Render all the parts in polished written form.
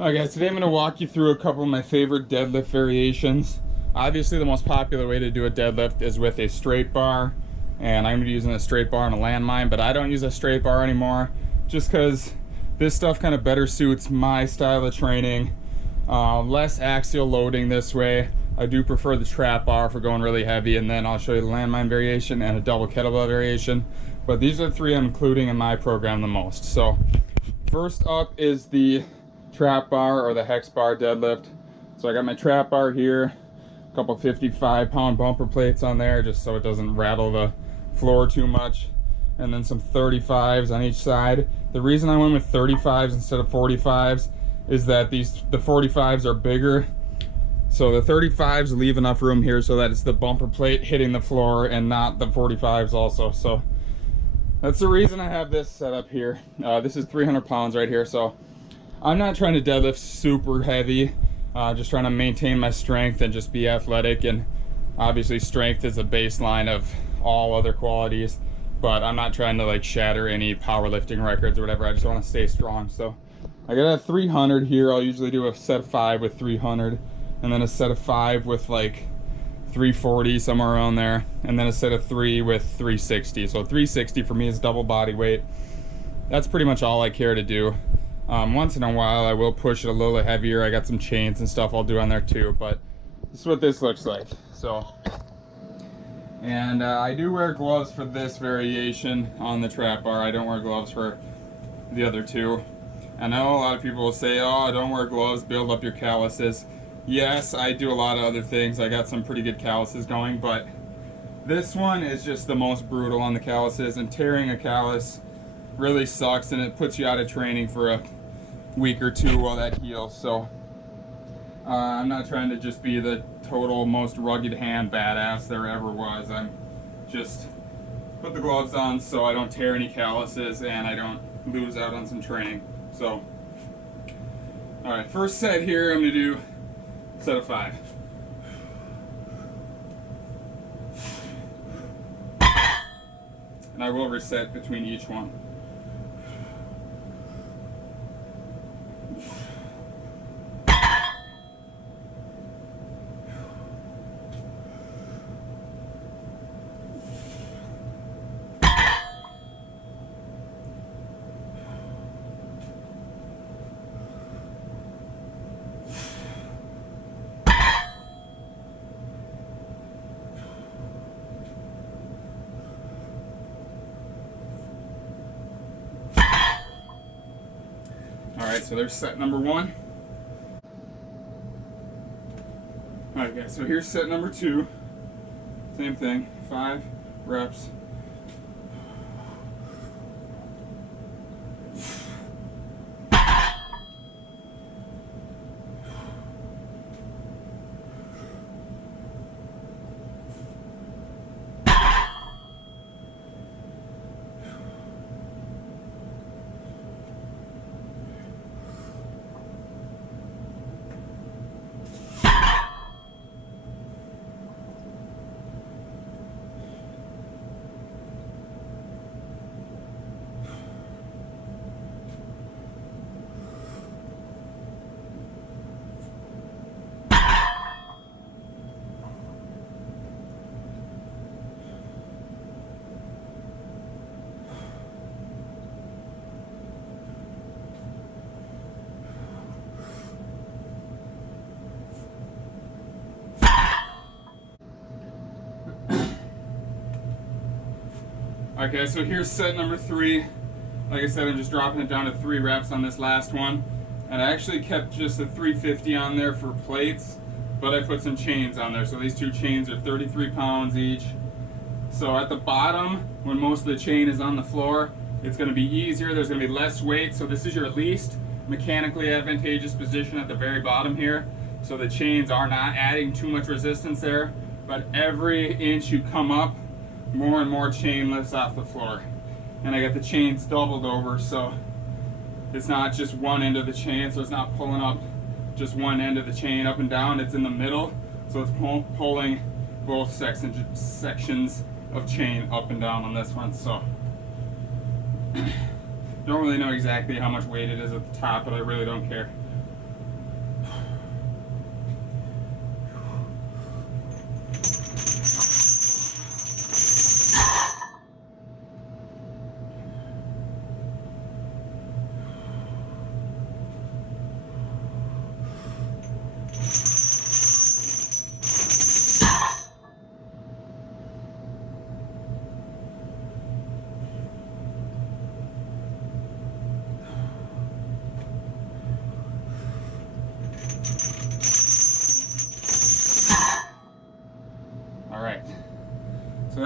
Alright guys, today I'm going to walk you through a couple of my favorite deadlift variations. Obviously the most popular way to do a deadlift is with a straight bar, and I'm going to be using a straight bar and a landmine, but I don't use a straight bar anymore just because this stuff kind of better suits my style of training. Less axial loading this way. I do prefer the trap bar for going really heavy, and then I'll show you the landmine variation and a double kettlebell variation. But these are the three I'm including in my program the most. So first up is the trap bar or the hex bar deadlift. So I got my trap bar here, a couple 55-pound bumper plates on there just so it doesn't rattle the floor too much, and then some 35s on each side. The reason I went with 35s instead of 45s is that the 45s are bigger, so the 35s leave enough room here so that it's the bumper plate hitting the floor and not the 45s also. So that's the reason I have this set up here. This is 300 pounds right here, so I'm not trying to deadlift super heavy, just trying to maintain my strength and just be athletic. And obviously strength is a baseline of all other qualities, but I'm not trying to like shatter any powerlifting records or whatever. I just want to stay strong. So I got a 300 here. I'll usually do a set of 5 with 300, and then a set of 5 with like 340, somewhere around there, and then a set of 3 with 360. So 360 for me is double body weight. That's pretty much all I care to do. Once in a while I will push it a little heavier. I got some chains and stuff I'll do on there too, but this is what this looks like. So, and I do wear gloves for this variation on the trap bar. I don't wear gloves for the other two. I know a lot of people will say, oh, don't wear gloves, build up your calluses. Yes, I do a lot of other things. I got some pretty good calluses going, but this one is just the most brutal on the calluses, and tearing a callus really sucks, and it puts you out of training for a week or two while that heals. So I'm not trying to just be the total most rugged hand badass there ever was. I'm just put the gloves on so I don't tear any calluses and I don't lose out on some training. So alright, first set here I'm going to do a set of 5. And I will reset between each one. Alright, so there's set number 1. Alright guys, so here's set number 2. Same thing, 5 reps. Okay, so here's set number 3. Like I said, I'm just dropping it down to 3 reps on this last one. And I actually kept just a 350 on there for plates, but I put some chains on there. So these 2 chains are 33 pounds each. So at the bottom, when most of the chain is on the floor, it's going to be easier. There's going to be less weight. So this is your least mechanically advantageous position at the very bottom here. So the chains are not adding too much resistance there. But every inch you come up, more and more chain lifts off the floor. And I got the chains doubled over, so it's not just one end of the chain, so it's not pulling up just one end of the chain up and down, it's in the middle, so it's pulling both sections of chain up and down on this one. So don't really know exactly how much weight it is at the top, but I really don't care.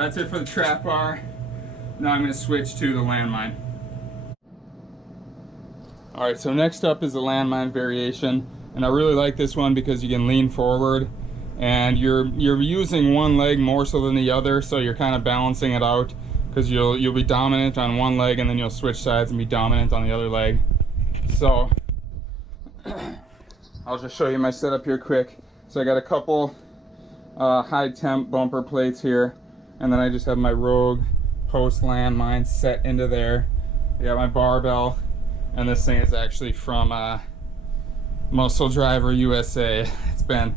that's it for the trap bar. Now I'm going to switch to the landmine. Alright, so next up is the landmine variation, and I really like this one because you can lean forward and you're using one leg more so than the other, so you're kind of balancing it out, because you'll be dominant on one leg and then you'll switch sides and be dominant on the other leg. So I'll just show you my setup here quick. So I got a couple high temp bumper plates here, and then I just have my Rogue post landmine set into there. I got my barbell, and this thing is actually from Muscle Driver USA. It's been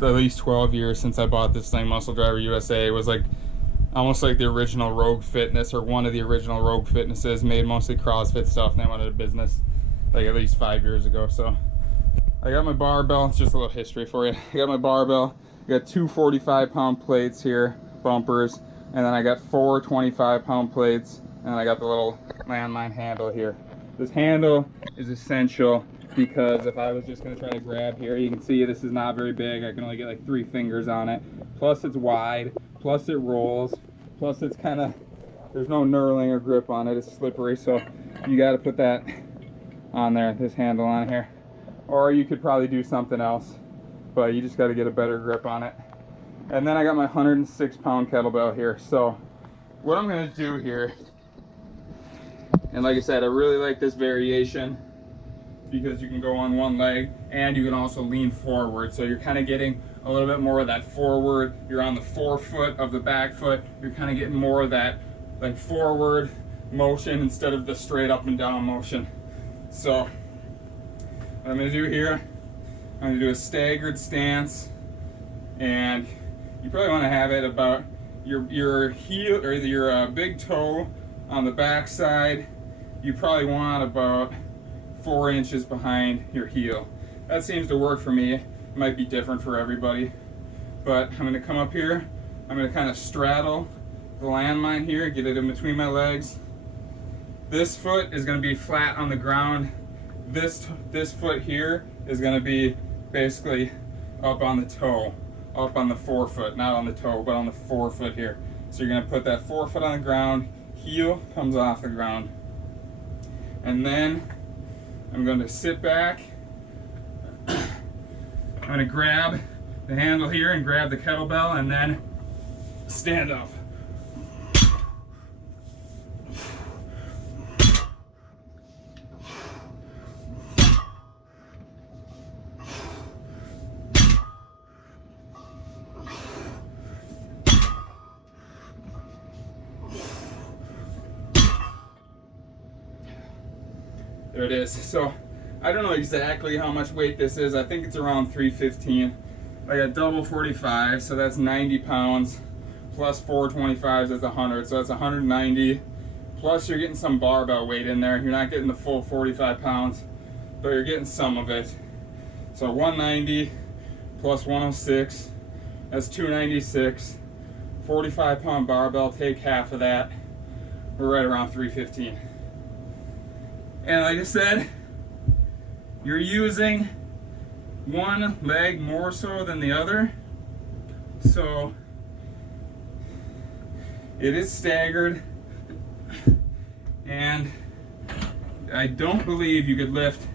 at least 12 years since I bought this thing. Muscle Driver USA. It was like almost like the original Rogue Fitness, or one of the original Rogue Fitnesses, made mostly CrossFit stuff, and they went out of business like at least 5 years ago. So I got my barbell. It's just a little history for you. I got my barbell. I got two 45-pound plates here, bumpers, and then I got four 25-pound plates, and I got the little landmine handle here. This handle is essential because if I was just going to try to grab here, you can see this is not very big. I can only get like 3 fingers on it. Plus it's wide, plus it rolls, plus it's kind of, there's no knurling or grip on it. It's slippery, so you got to put that on there, this handle on here. Or you could probably do something else, but you just got to get a better grip on it. And then I got my 106-pound kettlebell here. So what I'm going to do here, and like I said, I really like this variation because you can go on one leg and you can also lean forward. So you're kind of getting a little bit more of that forward. You're on the forefoot of the back foot. You're kind of getting more of that like forward motion instead of the straight up and down motion. So what I'm going to do here, I'm going to do a staggered stance, and you probably want to have it about your heel, or your big toe on the back side. You probably want about 4 inches behind your heel. That seems to work for me. It might be different for everybody, but I'm going to come up here. I'm going to kind of straddle the landmine here, get it in between my legs. This foot is going to be flat on the ground. This foot here is going to be basically up on the toe, up on the forefoot, not on the toe, but on the forefoot here. So you're going to put that forefoot on the ground, heel comes off the ground. And then I'm going to sit back. I'm going to grab the handle here and grab the kettlebell and then stand up. There it is. So I don't know exactly how much weight this is. I think it's around 315. I got double 45, so that's 90 pounds, plus 4 25s, that's 100, so that's 190. Plus you're getting some barbell weight in there. You're not getting the full 45 pounds, but you're getting some of it. So 190 plus 106, that's 296. 45-pound barbell, take half of that. We're right around 315. And like I said, you're using one leg more so than the other. So it is staggered. And I don't believe you could lift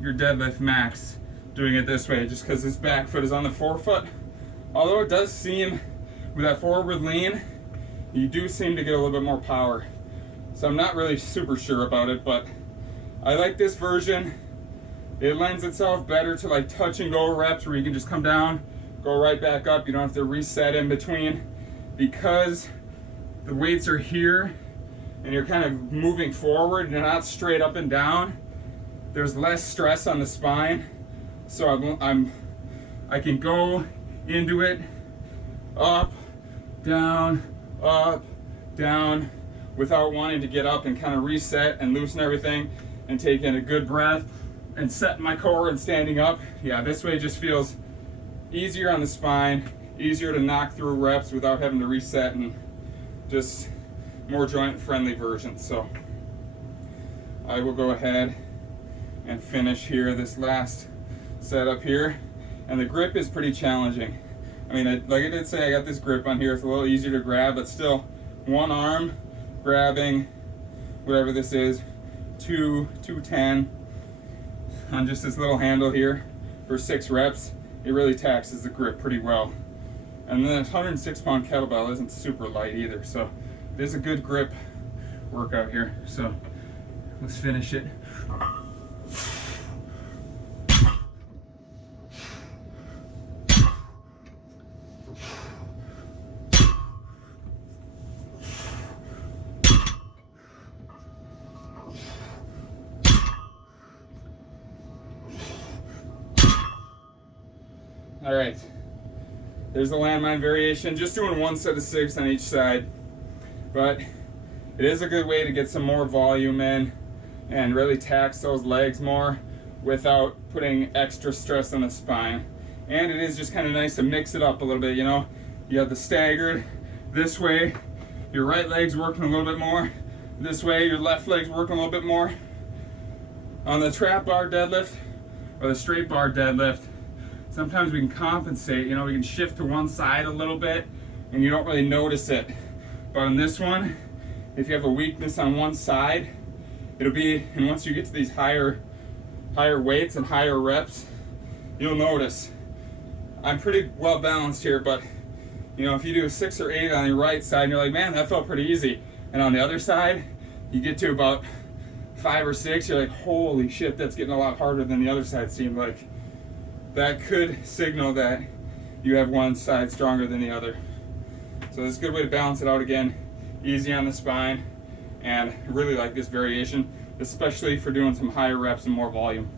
your deadlift max doing it this way, just because this back foot is on the forefoot. Although it does seem, with that forward lean, you do seem to get a little bit more power. So I'm not really super sure about it, but I like this version. It lends itself better to like touch and go reps where you can just come down, go right back up. You don't have to reset in between, because the weights are here and you're kind of moving forward and you're not straight up and down. There's less stress on the spine. So I can go into it up, down, without wanting to get up and kind of reset and loosen everything and take in a good breath and set my core and standing up. Yeah, this way just feels easier on the spine, easier to knock through reps without having to reset, and just more joint friendly version. So I will go ahead and finish here this last setup here. And the grip is pretty challenging. I mean, like I did say, I got this grip on here. It's a little easier to grab, but still, one arm grabbing whatever this is, 210 on just this little handle here for 6 reps. It really taxes the grip pretty well. And then a 106-pound kettlebell isn't super light either, so it is a good grip workout here. So let's finish it. All right, there's the landmine variation, just doing 1 set of 6 on each side, but it is a good way to get some more volume in and really tax those legs more without putting extra stress on the spine. And it is just kind of nice to mix it up a little bit, you know. You have the staggered this way, your right leg's working a little bit more. This way, your left leg's working a little bit more. On the trap bar deadlift or the straight bar deadlift, sometimes we can compensate, you know, we can shift to one side a little bit and you don't really notice it. But on this one, if you have a weakness on one side, it'll be, and once you get to these higher weights and higher reps, you'll notice. I'm pretty well balanced here, but you know, if you do 6 or 8 on your right side and you're like, man, that felt pretty easy. And on the other side, you get to about 5 or 6, you're like, holy shit, that's getting a lot harder than the other side seemed like. That could signal that you have one side stronger than the other. So it's a good way to balance it out again. Easy on the spine, and I really like this variation, especially for doing some higher reps and more volume.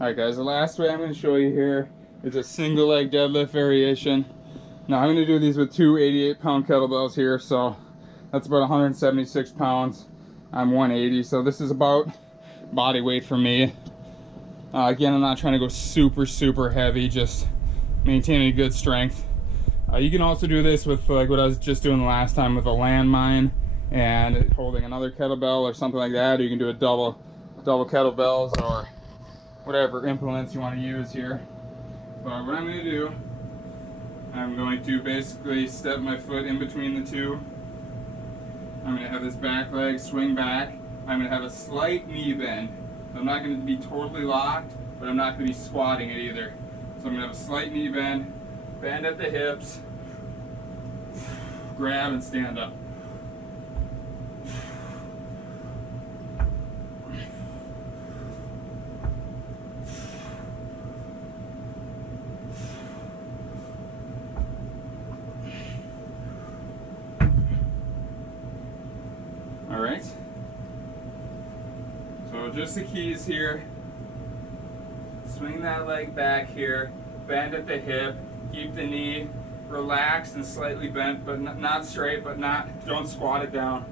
Alright guys, the last way I'm going to show you here is a single leg deadlift variation. Now I'm going to do these with 2 88-pound kettlebells here, so that's about 176 pounds. I'm 180, so this is about body weight for me. Again, I'm not trying to go super heavy, just maintaining good strength. You can also do this with like what I was just doing the last time with a landmine and holding another kettlebell or something like that. Or you can do a double kettlebells or whatever implements you want to use here. But what I'm going to do, I'm going to basically step my foot in between the two. I'm going to have this back leg swing back. I'm going to have a slight knee bend. I'm not going to be totally locked, but I'm not going to be squatting it either. So I'm going to have a slight knee bend, bend at the hips, grab and stand up. All right. So just the keys here. Swing that leg back here, bend at the hip, keep the knee relaxed and slightly bent, but not straight, but don't squat it down.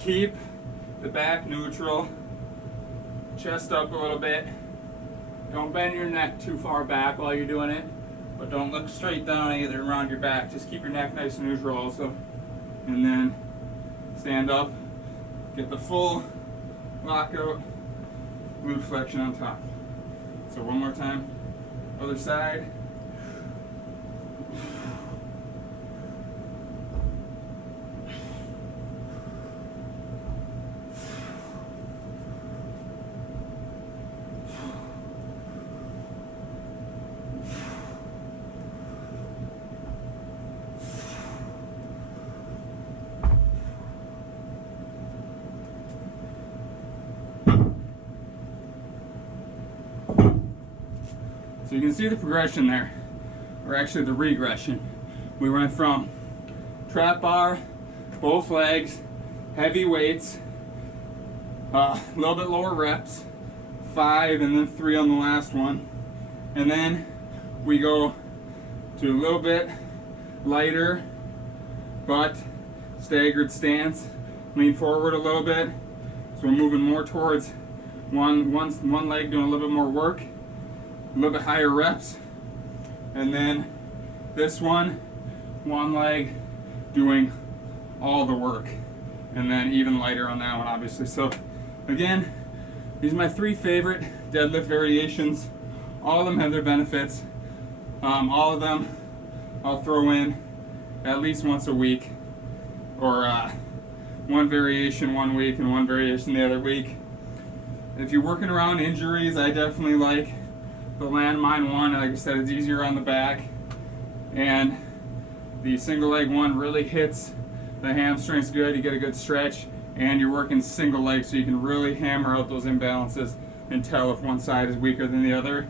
Keep the back neutral, chest up a little bit. Don't bend your neck too far back while you're doing it, but don't look straight down either around your back. Just keep your neck nice and neutral also. And then stand up, get the full lockout, glute flexion on top. So one more time, other side. So you can see the progression there, or actually the regression. We went from trap bar, both legs, heavy weights, a little bit lower reps, 5 and then 3 on the last one. And then we go to a little bit lighter, but staggered stance, lean forward a little bit. So we're moving more towards one leg doing a little bit more work, a little bit higher reps, and then this one leg doing all the work, and then even lighter on that one obviously. So again, these are my 3 favorite deadlift variations. all of them have their benefits. All of them I'll throw in at least once a week, or one variation one week and one variation the other week. If you're working around injuries, I definitely like the Landmine one. Like I said, it's easier on the back, and the single leg one really hits the hamstrings good. You get a good stretch, and you're working single leg, so you can really hammer out those imbalances and tell if one side is weaker than the other.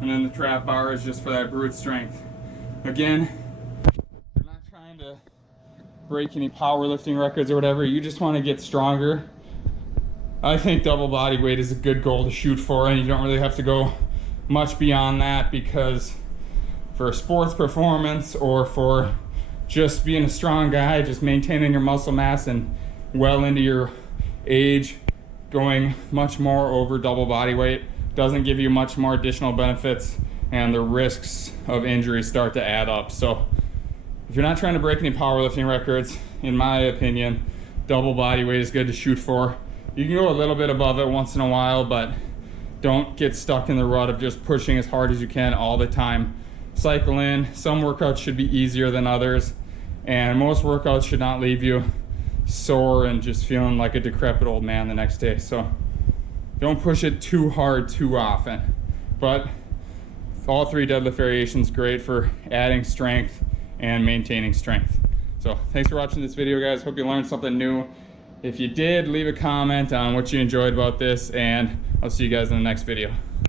And then the trap bar is just for that brute strength. Again, you're not trying to break any powerlifting records or whatever. You just want to get stronger. I think double body weight is a good goal to shoot for, and you don't really have to go much beyond that, because for sports performance or for just being a strong guy, just maintaining your muscle mass and well into your age, going much more over double body weight doesn't give you much more additional benefits, and the risks of injury start to add up. So if you're not trying to break any powerlifting records, in my opinion, double body weight is good to shoot for. You can go a little bit above it once in a while, but don't get stuck in the rut of just pushing as hard as you can all the time. Cycle in. Some workouts should be easier than others, and most workouts should not leave you sore and just feeling like a decrepit old man the next day. So don't push it too hard too often. But all three deadlift variations great for adding strength and maintaining strength. So thanks for watching this video, guys. Hope you learned something new. If you did, leave a comment on what you enjoyed about this, and I'll see you guys in the next video.